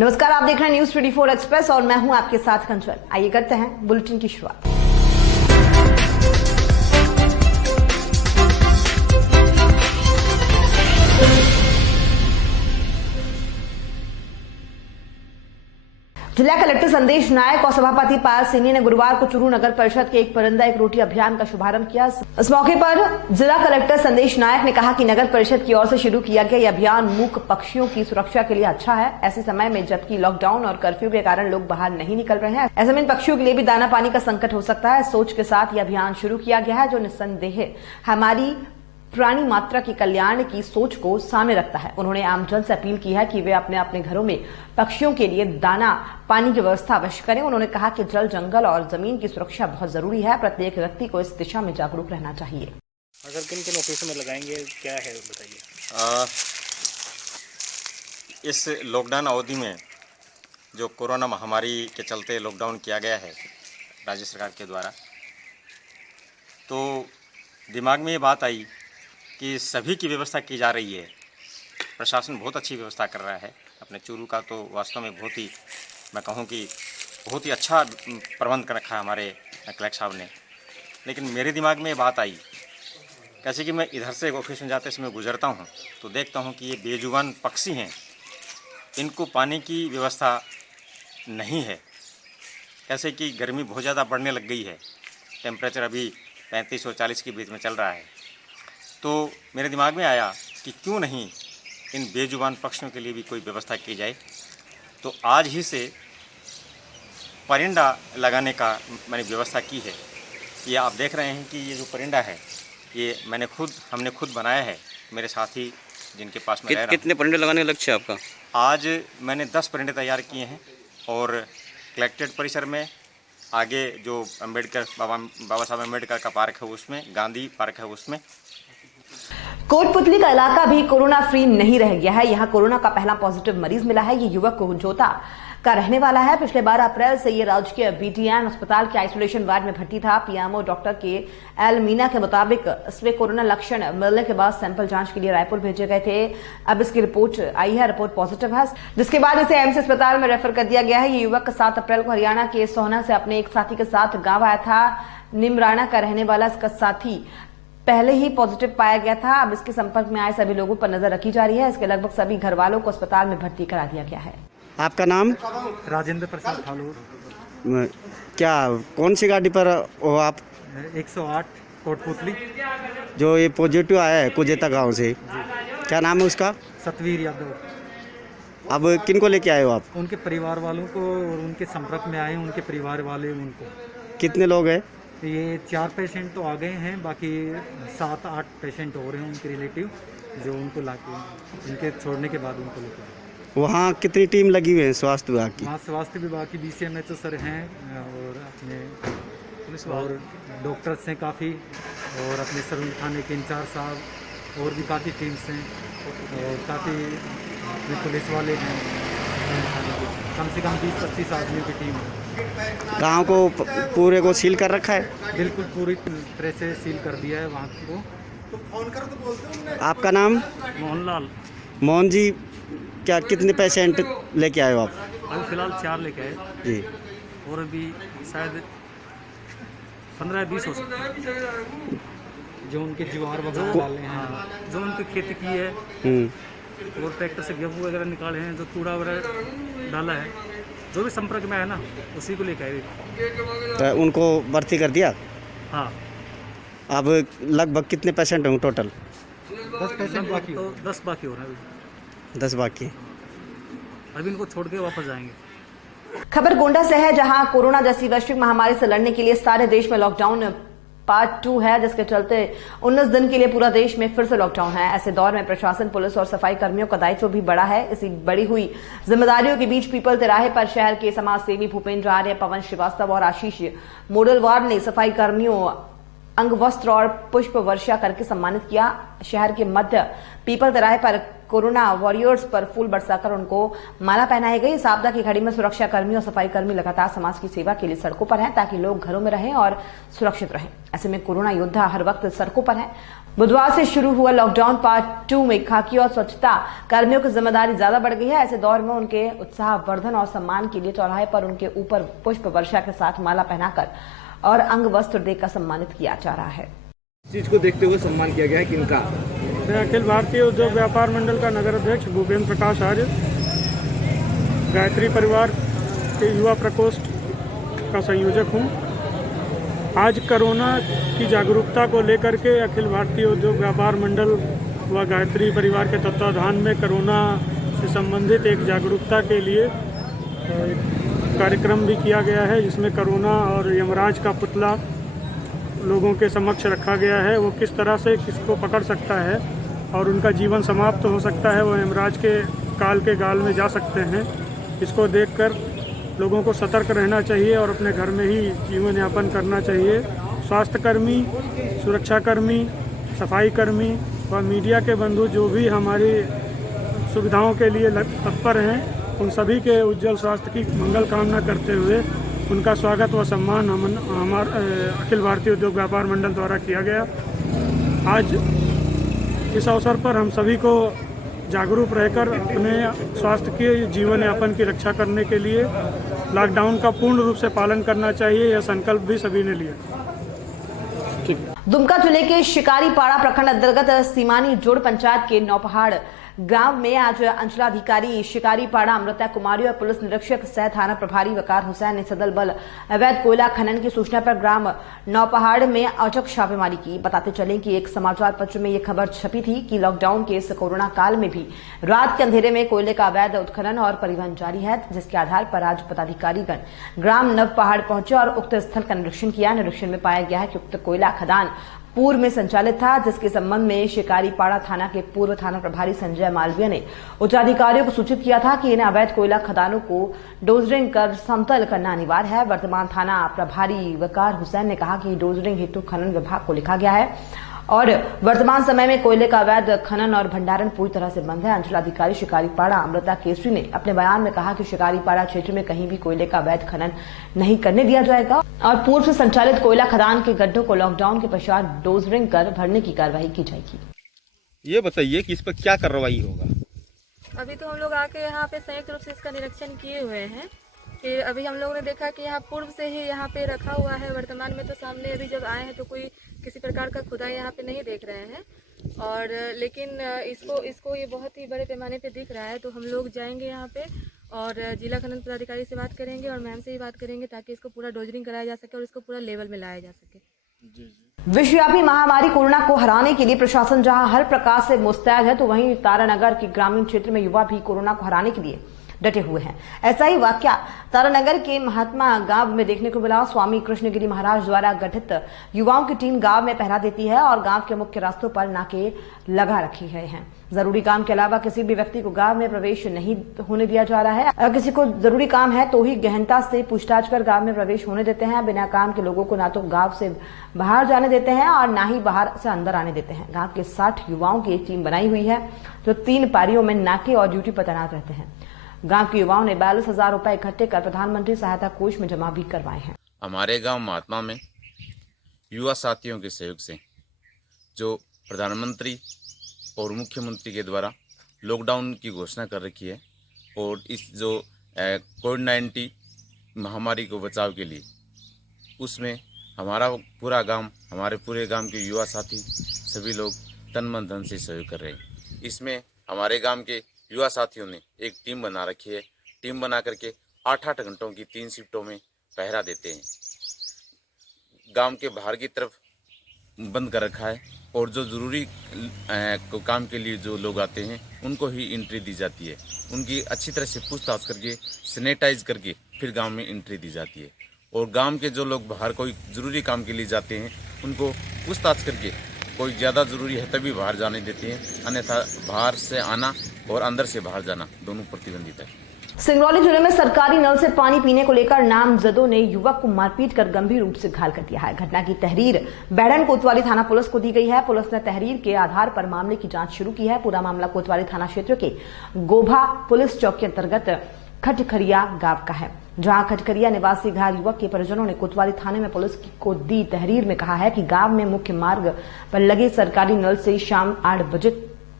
नमस्कार, आप देख रहे हैं न्यूज 24 एक्सप्रेस और मैं हूं आपके साथ कंचन। आइए करते हैं बुलेटिन की शुरुआत। जिला कलेक्टर संदेश नायक और सभापति पाल सिंह ने गुरुवार को चूरू नगर परिषद के एक परिंदा एक रोटी अभियान का शुभारंभ किया। इस मौके पर जिला कलेक्टर संदेश नायक ने कहा कि नगर परिषद की ओर से शुरू किया गया यह अभियान मूक पक्षियों की सुरक्षा के लिए अच्छा है। ऐसे समय में जबकि लॉकडाउन और कर्फ्यू के कारण लोग बाहर नहीं निकल रहे हैं, ऐसे में इन पक्षियों के लिए भी दाना पानी का संकट हो सकता है। सोच के साथ यह अभियान शुरू किया गया है जो निस्संदेह हमारी प्राणी मात्रा की कल्याण की सोच को सामने रखता है। उन्होंने आमजन से अपील की है कि वे अपने अपने घरों में पक्षियों के लिए दाना पानी की व्यवस्था अवश्य करें। उन्होंने कहा कि जल, जंगल और जमीन की सुरक्षा बहुत जरूरी है। प्रत्येक व्यक्ति को इस दिशा में जागरूक रहना चाहिए। अगर किन किन ऑफिसों में लगाएंगे, क्या है बताइए। इस लॉकडाउन अवधि में जो कोरोना महामारी के चलते लॉकडाउन किया गया है राज्य सरकार के द्वारा, तो दिमाग में ये बात आई कि सभी की व्यवस्था की जा रही है। प्रशासन बहुत अच्छी व्यवस्था कर रहा है। अपने चूरू का तो वास्तव में बहुत ही, मैं कहूँ कि बहुत ही अच्छा प्रबंध कर रखा है हमारे कलेक्टर साहब ने। लेकिन मेरे दिमाग में ये बात आई कैसे कि मैं इधर से ऑफिस में जाते समय गुजरता हूँ तो देखता हूँ कि ये बेजुबान पक्षी हैं, इनको पानी की व्यवस्था नहीं है। कैसे कि गर्मी बहुत ज़्यादा बढ़ने लग गई है, टेम्परेचर अभी 35 और 40 के बीच में चल रहा है। तो मेरे दिमाग में आया कि क्यों नहीं इन बेजुबान पक्षियों के लिए भी कोई व्यवस्था की जाए। तो आज ही से परिंदा लगाने का मैंने व्यवस्था की है। ये आप देख रहे हैं कि ये जो परिंदा है ये हमने खुद बनाया है। मेरे साथी जिनके पास में कितने परिंदे लगाने का लक्ष्य है आपका? आज मैंने 10 परिंदे तैयार किए हैं और कलेक्ट्रेट परिसर में आगे जो बाबा साहब अम्बेडकर का पार्क है उसमें, गांधी पार्क है उसमें। कोटपुतली का इलाका भी कोरोना फ्री नहीं रह गया है। यहाँ कोरोना का पहला पॉजिटिव मरीज मिला है। ये युवक जोता का रहने वाला है। पिछले 12 अप्रैल से ये राजकीय बीटीएन अस्पताल के आइसोलेशन वार्ड में भर्ती था। पीएमओ डॉक्टर के एल मीना के मुताबिक इसमें कोरोना लक्षण मिलने के बाद सैंपल जांच के लिए रायपुर भेजे गए थे। अब इसकी रिपोर्ट आई है, रिपोर्ट पॉजिटिव है, जिसके बाद इसे एम्स अस्पताल में रेफर कर दिया गया है। ये युवक 7 अप्रैल को हरियाणा के सोहना से अपने एक साथी के साथ गाँव आया था। निमराना का रहने वाला इसका साथी पहले ही पॉजिटिव पाया गया था। अब इसके संपर्क में आए सभी लोगों पर नजर रखी जा रही है। इसके लगभग सभी घर वालों को अस्पताल में भर्ती करा दिया गया है। आपका नाम? राजेंद्र प्रसाद ठाकुर। क्या कौन सी गाड़ी पर हो आप? 108 कोटपुतली। जो ये पॉजिटिव आया है कुजेता गांव से, क्या नाम है उसका? सतवीर यादव। अब किन को लेके आए हो आप? उनके परिवार वालों को और उनके संपर्क में आए, उनके परिवार वाले उनको। कितने लोग हैं? ये 4 पेशेंट तो आ गए हैं, बाकी 7-8 पेशेंट हो रहे हैं उनके रिलेटिव, जो उनको लाके उनके छोड़ने के बाद उनको लेके आए। वहाँ कितनी टीम लगी हुई है स्वास्थ्य विभाग की? वहाँ स्वास्थ्य विभाग की BCMHO सर हैं और अपने पुलिस और डॉक्टर्स हैं काफ़ी, और अपने सरून थाने के इंचार्ज साहब और भी काफ़ी टीम्स हैं, और काफ़ी अपने पुलिस वाले हैं। कम से कम 20-25 आदमियों की टीम है। गाँव को पूरे को सील कर रखा है? बिल्कुल पूरी तरह से सील कर दिया है वहाँ को। आपका नाम? मोहनलाल। मोहन जी, क्या कितने पेशेंट लेके आए हो आप? अभी फिलहाल 4 लेके आए जी, और अभी शायद 15-20 हो सकते हैं जो उनके ज्वार वगैरह डाले हैं, जो उनकी खेती की है, और ट्रैक्टर से गेहूँ वगैरह निकाले हैं, जो कूड़ा वगैरह डाला है, जो भी संपर्क में आया ना उसी को लेकर आए। तो उनको भर्ती कर दिया? हाँ। अब लगभग कितने पेशेंट होंगे टोटल? 10 पेशेंट बाकी हो, 10 बाकी हो रहे हैं अभी। 10 बाकी। अभी इनको छोड़ के वापस जाएंगे। खबर गोंडा से है, जहां कोरोना जैसी वैश्विक महामारी से लड़ने के लिए सारे देश में लॉकडाउन पार्ट 2 है, जिसके चलते 19 दिन के लिए पूरा देश में फिर से लॉकडाउन है। ऐसे दौर में प्रशासन, पुलिस और सफाई कर्मियों का दायित्व भी बड़ा है। इसी बढ़ी हुई जिम्मेदारियों के बीच पीपल तिराहे पर शहर के समाज सेवी भूपेंद्र आर्य, पवन श्रीवास्तव और आशीष मोडलवार ने सफाई कर्मियों अंग वस्त्र और पुष्प वर्षा करके सम्मानित किया। शहर के मध्य पीपल तिराहे पर कोरोना वॉरियर्स पर फूल बरसाकर उनको माला पहनाई गई। इस आपदा की घड़ी में सुरक्षा कर्मी और सफाई कर्मी लगातार समाज की सेवा के लिए सड़कों पर हैं ताकि लोग घरों में रहें और सुरक्षित रहें। ऐसे में कोरोना योद्धा हर वक्त सड़कों पर हैं। बुधवार से शुरू हुआ लॉकडाउन पार्ट 2 में खाकी और स्वच्छता कर्मियों की जिम्मेदारी ज्यादा बढ़ गई है। ऐसे दौर में उनके उत्साह वर्धन और सम्मान के लिए चौराहे पर उनके ऊपर पुष्प वर्षा के साथ माला पहनाकर और अंग वस्त्र देकर सम्मानित किया जा रहा है। इस चीज को देखते हुए सम्मान किया गया है किनका? अखिल भारतीय उद्योग व्यापार मंडल का नगर अध्यक्ष भूपेंद्र प्रकाश आर्य, गायत्री परिवार के युवा प्रकोष्ठ का संयोजक हूँ। आज कोरोना की जागरूकता को लेकर के अखिल भारतीय उद्योग व्यापार मंडल व गायत्री परिवार के तत्वाधान में कोरोना से संबंधित एक जागरूकता के लिए कार्यक्रम भी किया गया है, जिसमें कोरोना और यमराज का पुतला लोगों के समक्ष रखा गया है। वो किस तरह से किसको पकड़ सकता है और उनका जीवन समाप्त हो सकता है, वो यमराज के काल के गाल में जा सकते हैं। इसको देखकर लोगों को सतर्क रहना चाहिए और अपने घर में ही जीवन यापन करना चाहिए। स्वास्थ्यकर्मी, सुरक्षाकर्मी, सफाई कर्मी व मीडिया के बंधु जो भी हमारी सुविधाओं के लिए तत्पर हैं, उन सभी के उज्जवल स्वास्थ्य की मंगल कामना करते हुए उनका स्वागत व सम्मान हमारे अखिल भारतीय उद्योग व्यापार मंडल द्वारा किया गया। आज इस अवसर पर हम सभी को जागरूक रहकर अपने स्वास्थ्य के जीवन यापन की रक्षा करने के लिए लॉकडाउन का पूर्ण रूप से पालन करना चाहिए, यह संकल्प भी सभी ने लिया। दुमका जिले के शिकारीपाड़ा प्रखंड अंतर्गत सीमानी जोड़ पंचायत के नौपहाड़ गांव में आज अंचलाधिकारी शिकारीपाड़ा अमृता कुमारी और पुलिस निरीक्षक सह थाना प्रभारी वकार हुसैन ने सदल बल अवैध कोयला खनन की सूचना पर ग्राम नौपहाड़ में औचक छापेमारी की। बताते चलें कि एक समाचार पत्र में यह खबर छपी थी कि लॉकडाउन के इस कोरोना काल में भी रात के अंधेरे में कोयले का अवैध उत्खनन और परिवहन जारी है, जिसके आधार पर आज पदाधिकारीगण ग्राम नवपहाड़ पहुंचे और उक्त स्थल का निरीक्षण किया। निरीक्षण में पाया गया है कि उक्त कोयला खदान पूर्व में संचालित था, जिसके संबंध में शिकारीपाड़ा थाना के पूर्व थाना प्रभारी संजय मालवीय ने उच्चाधिकारियों को सूचित किया था कि इन अवैध कोयला खदानों को डोजरिंग कर समतल करना अनिवार्य है। वर्तमान थाना प्रभारी वकार हुसैन ने कहा कि डोजरिंग हेतु खनन विभाग को लिखा गया है और वर्तमान समय में कोयले का अवैध खनन और भंडारण पूरी तरह से बंद है। अंचलाधिकारी शिकारीपाड़ा अमृता केसरी ने अपने बयान में कहा कि शिकारीपाड़ा क्षेत्र में कहीं भी कोयले का अवैध खनन नहीं करने दिया जाएगा और पूर्व से संचालित कोयला खदान के गड्ढों को लॉकडाउन के पश्चात डोजरिंग कर भरने की कार्रवाई की जाएगी। ये बताइए कि इस पर क्या कार्रवाई होगा? अभी तो हम लोग आके यहाँ पे संयुक्त रूप से इसका निरीक्षण किए हुए हैं कि अभी हम लोगों ने देखा कि यहाँ पूर्व से ही यहाँ पे रखा हुआ है। वर्तमान में तो सामने अभी जब आए हैं तो कोई किसी प्रकार का खुदाई यहाँ पे नहीं देख रहे हैं और लेकिन इसको ये बहुत ही बड़े पैमाने पे दिख रहा है। तो हम लोग जाएंगे यहाँ पे और जिला खनन पदाधिकारी से बात करेंगे और मैम से ही बात करेंगे ताकि इसको पूरा डोजरिंग कराया जा सके और इसको पूरा लेवल में लाया जा सके। विश्वव्यापी महामारी कोरोना को हराने के लिए प्रशासन जहां हर प्रकार से मुस्तैद है, तो वहीं तारानगर के ग्रामीण क्षेत्र में युवा भी कोरोना को हराने के लिए डटे हुए हैं। ऐसा ही वाकया तारानगर के महात्मा गांव में देखने को मिला। स्वामी कृष्णगिरी महाराज द्वारा गठित युवाओं की टीम गांव में पहरा देती है और गांव के मुख्य रास्तों पर नाके लगा रखे गए हैं। जरूरी काम के अलावा किसी भी व्यक्ति को गांव में प्रवेश नहीं होने दिया जा रहा है। अगर किसी को जरूरी काम है तो ही गहनता से पूछताछ कर गांव में प्रवेश होने देते हैं। बिना काम के लोगों को ना तो गांव से बाहर जाने देते हैं और ना ही बाहर से अंदर आने देते हैं। गांव के 60 युवाओं की एक टीम बनाई हुई है जो 3 पारियों में नाके और ड्यूटी पर तैनात रहते हैं। गांव के युवाओं ने 42,000 रुपए इकट्ठे कर प्रधानमंत्री सहायता कोष में जमा भी करवाए हैं। हमारे गांव महात्मा में युवा साथियों के सहयोग से जो प्रधानमंत्री और मुख्यमंत्री के द्वारा लॉकडाउन की घोषणा कर रखी है और इस जो कोविड-19 महामारी को बचाव के लिए उसमें हमारा पूरा गांव, हमारे पूरे गांव के युवा साथी सभी लोग तन मन धन से सहयोग कर रहे हैं। इसमें हमारे गांव के युवा साथियों ने एक टीम बना रखी है। टीम बना करके 8-8 घंटों की 3 शिफ्टों में पहरा देते हैं। गांव के बाहर की तरफ बंद कर रखा है और जो ज़रूरी काम के लिए जो लोग आते हैं उनको ही एंट्री दी जाती है। उनकी अच्छी तरह से पूछताछ करके सैनिटाइज करके फिर गांव में एंट्री दी जाती है। और गांव के जो लोग बाहर कोई ज़रूरी काम के लिए जाते हैं उनको पूछताछ करके कोई ज़्यादा ज़रूरी है तभी बाहर जाने देते हैं, अन्यथा बाहर से आना और अंदर से बाहर जाना दोनों प्रतिबंधित है। सिंगरौली जिले में सरकारी नल से पानी पीने को लेकर नामजदों ने युवक को मारपीट कर गंभीर रूप से घायल कर दिया है। घटना की तहरीर बैढ़न कोतवाली थाना पुलिस को दी गई है। पुलिस ने तहरीर के आधार पर मामले की जांच शुरू की है। पूरा मामला कोतवाली थाना क्षेत्र के गोभा पुलिस चौकी अंतर्गत खटखरिया गांव का है, जहां खटखरिया निवासी घायल युवक के परिजनों ने कोतवाली थाने में पुलिस को दी तहरीर में कहा है कि गांव में मुख्य मार्ग पर लगे सरकारी नल से शाम 8 बजे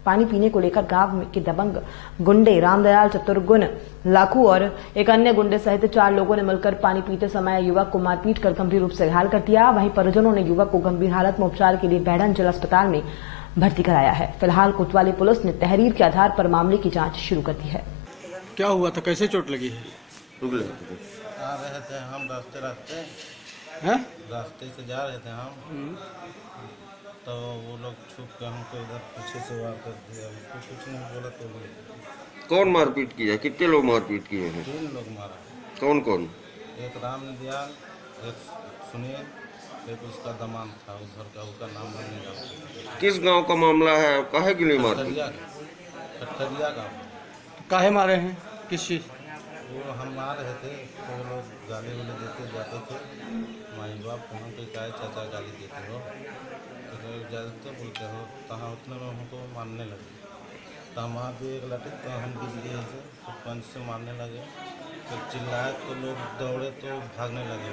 पानी पीने को लेकर गांव के दबंग गुंडे रामदयाल, चतुर्गुण, लाखू और एक अन्य गुंडे सहित 4 लोगों ने मिलकर पानी पीते समय युवक को मारपीट कर गंभीर रूप से घायल कर दिया। वहीं परिजनों ने युवक को गंभीर हालत में उपचार के लिए बैढ़न जिला अस्पताल में भर्ती कराया है। फिलहाल कोतवाली पुलिस ने तहरीर के आधार पर मामले की जाँच शुरू कर दी है। क्या हुआ था, कैसे चोट लगी है? आ रहे थे हम रास्ते से जा रहे थे हम, तो वो लोग छुप के हमको इधर पीछे से वार कर दिया। उसको कुछ नहीं बोला तो कौन मारपीट किया? कितने लोग मारपीट किए हैं? 3 लोग मारा। कौन कौन? एक रामदयाल, एक सुनील, एक उसका दमान था उधर का, उसका नाम नहीं जानता। किस गांव का मामला है? काहे के लिए मारपीट? खटखरिया गाँव। काहे मारे हैं? किस चीज? वो हम आ रहे थे तो वो लोग गाली वाली देते जाते थे, माई बाप को हम कहे चाचा गाली देते हो तो जाते बोलते हो, तहाँ उतने में हमको मारने लगे। तो हम वहाँ भी एक लटे तो हम गिर गए से, तो पंच से मारने लगे। तो चिल्लाए तो लोग दौड़े तो भागने लगे।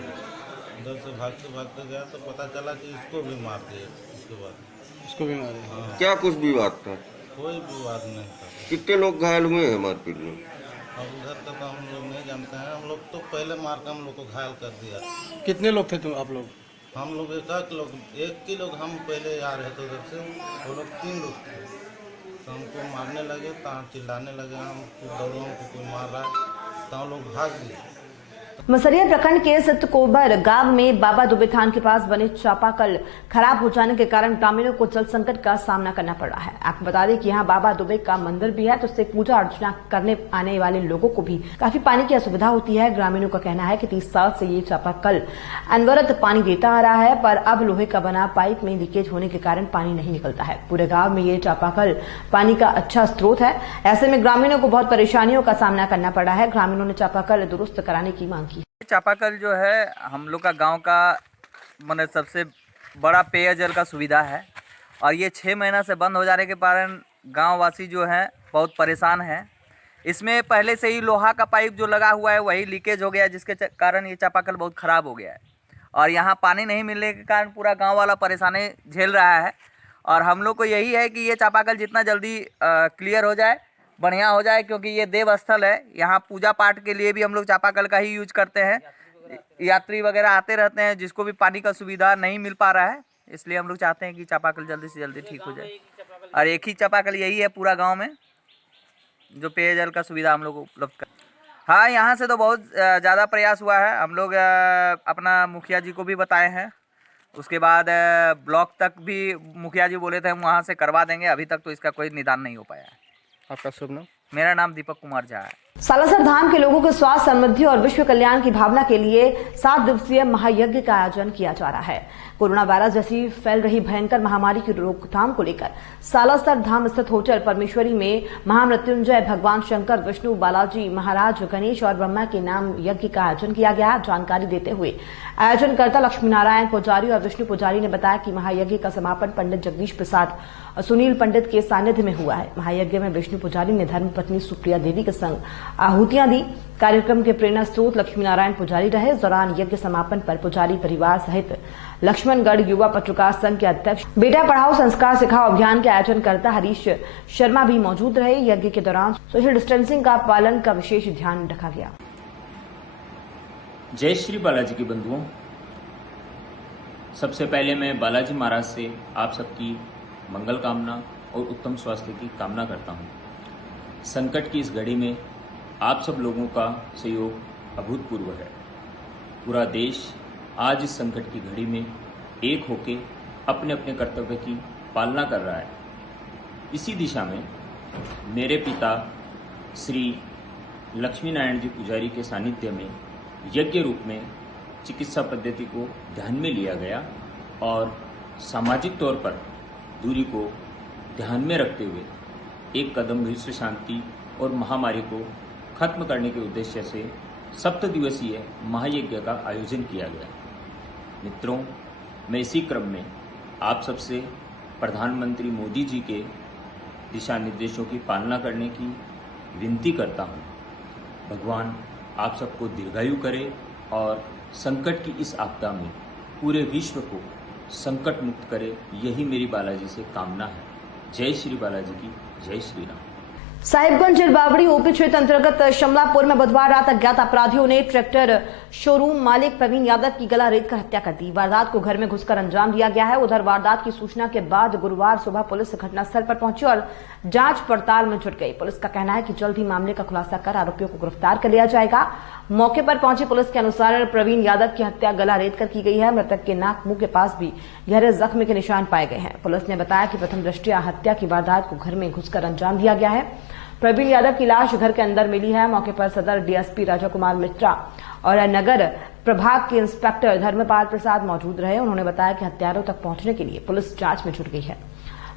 उधर से भागते भागते गया तो पता चला कि इसको भी मार दिए। उसके बाद इसको भी मारे? हाँ। क्या कुछ विवाद था? कोई विवाद नहीं था। कितने लोग घायल हुए हैं मारपीट में? अब उधर तक हम लोग नहीं जानते हैं। हम लोग तो पहले मार के हम लोग को घायल कर दिया। कितने लोग थे तुम आप लोग? हम लोग एक ही लोग हम पहले आ रहे थे उधर से, वो लोग 3 लोग थे। तो हमको मारने लगे, तो चिल्लाने लगे, हम दौड़ो हमको कोई मार रहा है, तो हम लोग भाग गए। मसरिया प्रखंड के सतकोबर गांव में बाबा दुबे थान के पास बने चापाकल खराब हो जाने के कारण ग्रामीणों को जल संकट का सामना करना पड़ रहा है। आपको बता दें कि यहां बाबा दुबे का मंदिर भी है, तो उससे पूजा अर्चना करने आने वाले लोगों को भी काफी पानी की असुविधा होती है। ग्रामीणों का कहना है कि 30 साल से ये चापाकल अनवरत पानी देता आ रहा है, पर अब लोहे का बना पाइप में लीकेज होने के कारण पानी नहीं निकलता है। पूरे गाँव में ये चापाकल पानी का अच्छा स्रोत है। ऐसे में ग्रामीणों को बहुत परेशानियों का सामना करना पड़ रहा है। ग्रामीणों ने चापाकल दुरुस्त कराने की मांग की। चापाकल जो है हम लोग का गांव का माने सबसे बड़ा पेयजल का सुविधा है, और ये 6 महीना से बंद हो जाने के कारण गांव वासी जो हैं बहुत परेशान हैं। इसमें पहले से ही लोहा का पाइप जो लगा हुआ है वही लीकेज हो गया, जिसके कारण ये चापाकल बहुत ख़राब हो गया है, और यहाँ पानी नहीं मिलने के कारण पूरा गाँव वाला परेशानी झेल रहा है। और हम लोग को यही है कि ये चापाकल जितना जल्दी क्लियर हो जाए, बढ़िया हो जाए, क्योंकि ये देव स्थल है। यहाँ पूजा पाठ के लिए भी हम लोग चापाकल का ही यूज करते हैं। यात्री वगैरह आते रहते हैं, जिसको भी पानी का सुविधा नहीं मिल पा रहा है, इसलिए हम लोग चाहते हैं कि चापाकल जल्दी से जल्दी ठीक हो जाए। और एक ही चापाकल यही है पूरा गांव में जो पेयजल का सुविधा हम लोग को उपलब्ध कर। हाँ, यहाँ से तो बहुत ज़्यादा प्रयास हुआ है। हम लोग अपना मुखिया जी को भी बताए हैं, उसके बाद ब्लॉक तक भी मुखिया जी बोले थे हम वहाँ से करवा देंगे। अभी तक तो इसका कोई निदान नहीं हो पाया है। आपका शुभ नाम? मेरा नाम दीपक कुमार झा है। सालासर धाम के लोगों के स्वास्थ्य, समृद्धि और विश्व कल्याण की भावना के लिए 7 दिवसीय महायज्ञ का आयोजन किया जा रहा है। कोरोना वायरस जैसी फैल रही भयंकर महामारी की रोकथाम को लेकर सालासर धाम स्थित होटल परमेश्वरी में महामृत्युंजय भगवान शंकर, विष्णु, बालाजी महाराज, गणेश और ब्रह्मा के नाम यज्ञ का आयोजन किया गया। जानकारी देते हुए आयोजनकर्ता लक्ष्मी नारायण पुजारी और विष्णु पुजारी ने बताया कि महायज्ञ का समापन पंडित जगदीश प्रसाद और सुनील पंडित के सानिध्य में हुआ है। महायज्ञ में विष्णु पुजारी ने धर्मपत्नी सुप्रिया देवी के संग आहुतियां दी। कार्यक्रम के प्रेरणा स्रोत लक्ष्मी नारायण पुजारी रहे। इस दौरान यज्ञ समापन पर पुजारी परिवार सहित लक्ष्मणगढ़ युवा पत्रकार संघ के अध्यक्ष, बेटा पढ़ाओ संस्कार सिखाओ अभियान के आयोजनकर्ता हरीश शर्मा भी मौजूद रहे। यज्ञ के दौरान सोशल डिस्टेंसिंग का पालन का विशेष ध्यान रखा गया। जय श्री बालाजी के बंधुओं, सबसे पहले मैं बालाजी महाराज से आप सबकी मंगल कामना और उत्तम स्वास्थ्य की कामना करता हूं। संकट की इस घड़ी में आप सब लोगों का सहयोग अभूतपूर्व है। पूरा देश आज इस संकट की घड़ी में एक होके अपने अपने कर्तव्य की पालना कर रहा है। इसी दिशा में मेरे पिता श्री लक्ष्मी नारायण जी पुजारी के सानिध्य में यज्ञ रूप में चिकित्सा पद्धति को ध्यान में लिया गया और सामाजिक तौर पर दूरी को ध्यान में रखते हुए एक कदम विश्व शांति और महामारी को खत्म करने के उद्देश्य से 7 दिवसीय महायज्ञ का आयोजन किया गया। मित्रों, मैं इसी क्रम में आप सबसे प्रधानमंत्री मोदी जी के दिशा निर्देशों की पालना करने की विनती करता हूँ। भगवान आप सबको दीर्घायु करे और संकट की इस आपदा में पूरे विश्व को संकट मुक्त करे, यही मेरी बालाजी से कामना है। जय श्री बालाजी की जय श्री राम। साहिबगंज चिरबावड़ी ओपी क्षेत्र अंतर्गत शमलापुर में बुधवार रात अज्ञात अपराधियों ने ट्रैक्टर शोरूम मालिक प्रवीण यादव की गला रेत कर हत्या कर दी। वारदात को घर में घुसकर अंजाम दिया गया है। उधर वारदात की सूचना के बाद गुरुवार सुबह पुलिस घटनास्थल पर पहुंची और जांच पड़ताल में जुट गई। पुलिस का कहना है कि जल्द ही मामले का खुलासा कर आरोपियों को गिरफ्तार कर लिया जाएगा। मौके पर पहुंची पुलिस के अनुसार प्रवीण यादव की हत्या गला रेत कर की गई है। मृतक के नाक मुंह के पास भी गहरे जख्म के निशान पाए गए हैं। पुलिस ने बताया कि प्रथम दृष्टया हत्या की वारदात को घर में घुसकर अंजाम दिया गया है। प्रवीण यादव की लाश घर के अंदर मिली है। मौके पर सदर डीएसपी राजा कुमार मिश्रा और नगर प्रभाग के इंस्पेक्टर धर्मपाल प्रसाद मौजूद रहे। उन्होंने बताया कि हत्यारों तक पहुंचने के लिए पुलिस जांच में जुट गई है।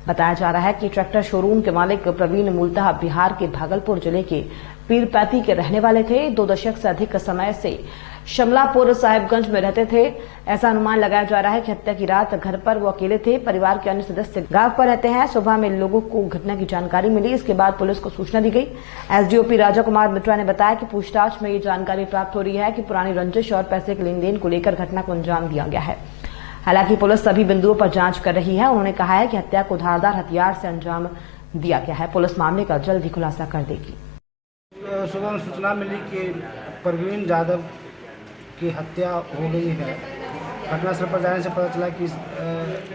बताया जा रहा है कि ट्रैक्टर शोरूम के मालिक प्रवीण मूलतः बिहार के भागलपुर जिले के पीरपैती के रहने वाले थे। 2 दशक से अधिक समय से शमलापुर साहिबगंज में रहते थे। ऐसा अनुमान लगाया जा रहा है कि हत्या की रात घर पर वो अकेले थे। परिवार के अन्य सदस्य गांव पर रहते हैं। सुबह में लोगों को घटना की जानकारी मिली। इसके बाद पुलिस को सूचना दी गई। एसडीओपी राजा कुमार मिश्रा ने बताया कि पूछताछ में ये जानकारी प्राप्त हो रही है कि पुरानी रंजिश और पैसे के लेन देन को लेकर घटना को अंजाम दिया गया है। हालांकि पुलिस सभी बिंदुओं पर जांच कर रही है। उन्होंने कहा है कि हत्या को धारदार हथियार से अंजाम दिया गया है। पुलिस मामले का जल्द ही खुलासा कर देगी। सुबह में सूचना मिली कि प्रवीण यादव की हत्या हो गई है। घटनास्थल पर जाने से पता चला कि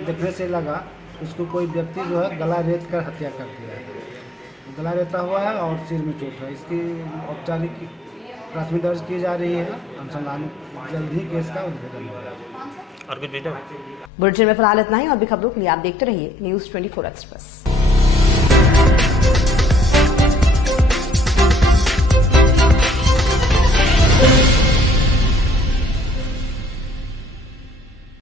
देखने से लगा उसको कोई व्यक्ति जो है गला रेत कर हत्या कर दिया है। गला रेता हुआ है और सिर में चोट है। इसकी औपचारिक प्राथमिक दर्ज की जा रही है। अनुसंधान जल्द ही केस का उद्भेदन होगा। बुलेटिन में फिलहाल इतना ही। और भी खबरों के लिए आप देखते रहिए न्यूज़ 24 एक्सप्रेस।